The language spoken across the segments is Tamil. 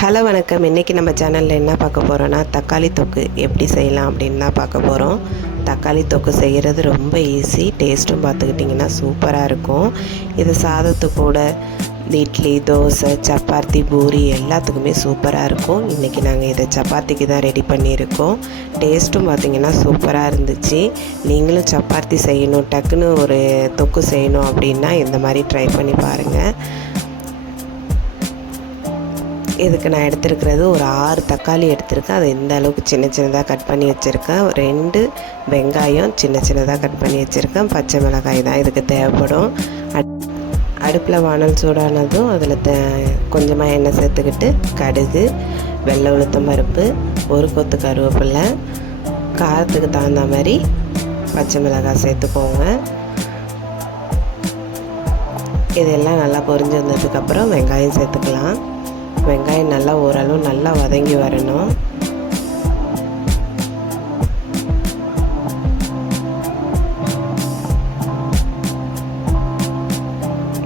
ஹலோ வணக்கம். இன்றைக்கி நம்ம சேனலில் என்ன பார்க்க போகிறோன்னா தக்காளி தொக்கு எப்படி செய்யலாம் அப்படின்னு தான் பார்க்க போகிறோம். தக்காளி தொக்கு செய்கிறது ரொம்ப ஈஸி, டேஸ்ட்டும் பார்த்துக்கிட்டிங்கன்னா சூப்பராக இருக்கும். இது சாதத்து கூட இட்லி, தோசை, சப்பாத்தி, பூரி எல்லாத்துக்குமே சூப்பராக இருக்கும். இன்றைக்கி நாங்கள் இதை சப்பாத்திக்கு தான் ரெடி பண்ணியிருக்கோம். டேஸ்ட்டும் பார்த்திங்கன்னா சூப்பராக இருந்துச்சு. நீங்களும் சப்பாத்தி செய்யணும், டக்குன்னு ஒரு தொக்கு செய்யணும் அப்படின்னா இந்த மாதிரி ட்ரை பண்ணி பாருங்கள். இதுக்கு நான் எடுத்துருக்கிறது ஒரு 6 தக்காளி எடுத்திருக்கேன். அது எந்த அளவுக்கு சின்ன சின்னதாக கட் பண்ணி வச்சுருக்கேன். 2 வெங்காயம் சின்ன சின்னதாக கட் பண்ணி வச்சுருக்கேன். பச்சை மிளகாய் தான் இதுக்கு தேவைப்படும். அடுப்பில் வானல் சூடானதும் அதில் கொஞ்சமாக எண்ணெய் சேர்த்துக்கிட்டு கடுகு, வெள்ளை உளுத்தம் பருப்பு, ஒரு கொத்து கருவேப்பிலை, காரத்துக்கு தகுந்த மாதிரி பச்சை மிளகாய் சேர்த்துக்கோங்க. இதெல்லாம் நல்லா பொரிஞ்சு வந்ததுக்கப்புறம் வெங்காயம் சேர்த்துக்கலாம். வெங்காயம் நல்லா ஓரளவு நல்லா வதங்கி வரணும்.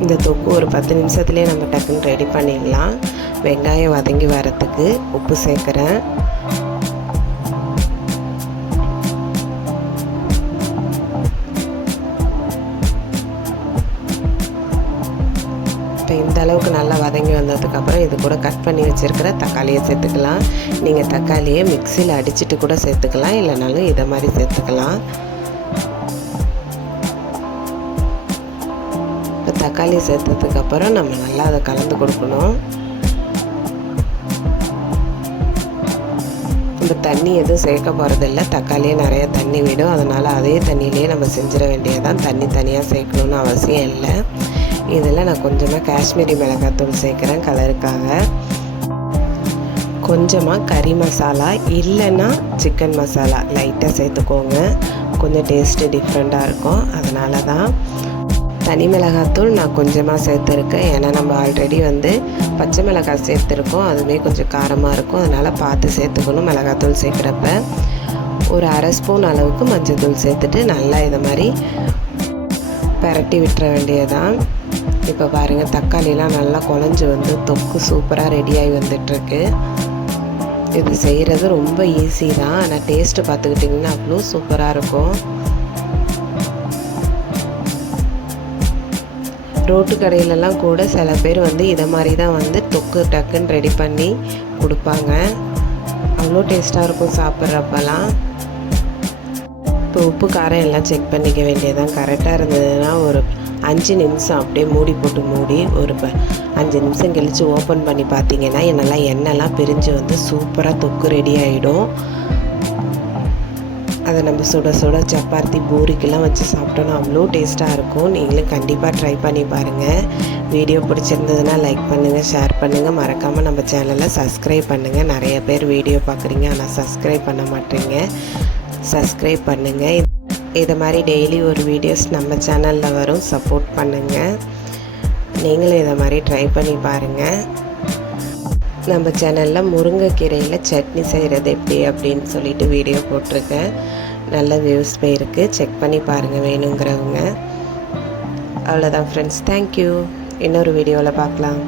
இந்த தொக்கு ஒரு 10 நிமிஷத்துலேயே நம்ம டக்குன்னு ரெடி பண்ணிடலாம். வெங்காயம் வதங்கி வரத்துக்கு உப்பு சேர்க்குறேன். இந்த அளவுக்கு நல்லா வதங்கி வந்ததுக்கப்புறம் இது கூட கட் பண்ணி வச்சுருக்கிற தக்காளியை சேர்த்துக்கலாம். நீங்கள் தக்காளியை மிக்சியில் அடிச்சுட்டு கூட சேர்த்துக்கலாம், இல்லைனாலும் இதை மாதிரி சேர்த்துக்கலாம். இப்போ தக்காளி சேர்த்ததுக்கப்புறம் நம்ம நல்லா அதை கலந்து கொடுக்கணும். இந்த தண்ணி எதுவும் சேர்க்க போகிறதில்ல, தக்காளியே நிறைய தண்ணி விடும். அதனால் அதே தண்ணியிலே நம்ம செஞ்சிட வேண்டியதான். தண்ணி தனியாக சேர்க்கணுன்னு அவசியம் இல்லை. இதில் நான் கொஞ்சமாக காஷ்மீரி மிளகாத்தூள் சேர்க்குறேன் கலருக்காக. கொஞ்சமாக கறி மசாலா இல்லைன்னா சிக்கன் மசாலா லைட்டாக சேர்த்துக்கோங்க. கொஞ்சம் டேஸ்ட்டு டிஃப்ரெண்ட்டாக இருக்கும். அதனால தான் தனி மிளகாத்தூள் நான் கொஞ்சமாக சேர்த்துருக்கேன். ஏன்னா நம்ம ஆல்ரெடி பச்சை மிளகாய் சேர்த்துருக்கோம், அதுவே கொஞ்சம் காரமாக இருக்கும். அதனால் பார்த்து சேர்த்துக்கணும். மிளகாத்தூள் சேர்க்குறப்ப ஒரு 1/2 ஸ்பூன் அளவுக்கு மஞ்சள் தூள் சேர்த்துட்டு நல்லா இதை மாதிரி பரட்டி விட்டுற வேண்டியதான். இப்போ பாருங்கள், தக்காளிலாம் நல்லா குழஞ்சி தொக்கு சூப்பராக ரெடியாகி வந்துட்டுருக்கு. இது செய்கிறது ரொம்ப ஈஸி தான், ஆனால் டேஸ்ட்டு பார்த்துக்கிட்டிங்கன்னா அவ்வளோ சூப்பராக இருக்கும். ரோட்டு கடையிலலாம் கூட சில பேர் இதை மாதிரி தான் தொக்கு டக்குன்னு ரெடி பண்ணி கொடுப்பாங்க. அவ்வளோ டேஸ்ட்டாக இருக்கும் சாப்பிட்றப்பெல்லாம். இப்போ உப்பு காரம் எல்லாம் செக் பண்ணிக்க வேண்டியதான். கரெக்டாக இருந்ததுன்னா ஒரு 5 நிமிஷம் அப்படியே மூடி போட்டு ஒரு 5 நிமிஷம் கழித்து ஓப்பன் பண்ணி பார்த்தீங்கன்னா நல்லா எண்ணெய்லாம் பிரிஞ்சு சூப்பராக தொக்கு ரெடி ஆகிடும். அதை நம்ம சுட சுட சப்பாத்தி, பூரிக்கெல்லாம் வச்சு சாப்பிட்டோன்னா அவ்வளோ டேஸ்ட்டாக இருக்கும். நீங்களும் கண்டிப்பாக ட்ரை பண்ணி பாருங்கள். வீடியோ பிடிச்சிருந்ததுன்னா லைக் பண்ணுங்கள், ஷேர் பண்ணுங்கள். மறக்காமல் நம்ம சேனலை சப்ஸ்கிரைப் பண்ணுங்கள். நிறைய பேர் வீடியோ பார்க்குறீங்க, ஆனால் சப்ஸ்கிரைப் பண்ண மாட்டேங்க. சப்ஸ்கிரைப் பண்ணுங்கள். இதை மாதிரி டெய்லி ஒரு வீடியோஸ் நம்ம சேனலில் வரும். சப்போர்ட் பண்ணுங்கள். நீங்களும் இதை மாதிரி ட்ரை பண்ணி பாருங்கள். நம்ம சேனலில் முருங்கைக்கீரையில் சட்னி செய்கிறது எப்படி அப்படின்னு சொல்லிட்டு வீடியோ போட்டிருக்கேன். நல்ல வியூஸ் போயிருக்கு. செக் பண்ணி பாருங்கள் வேணுங்கிறவங்க. அவ்வளோதான் ஃப்ரெண்ட்ஸ். தேங்க்யூ. இன்னொரு வீடியோவில் பார்க்கலாம்.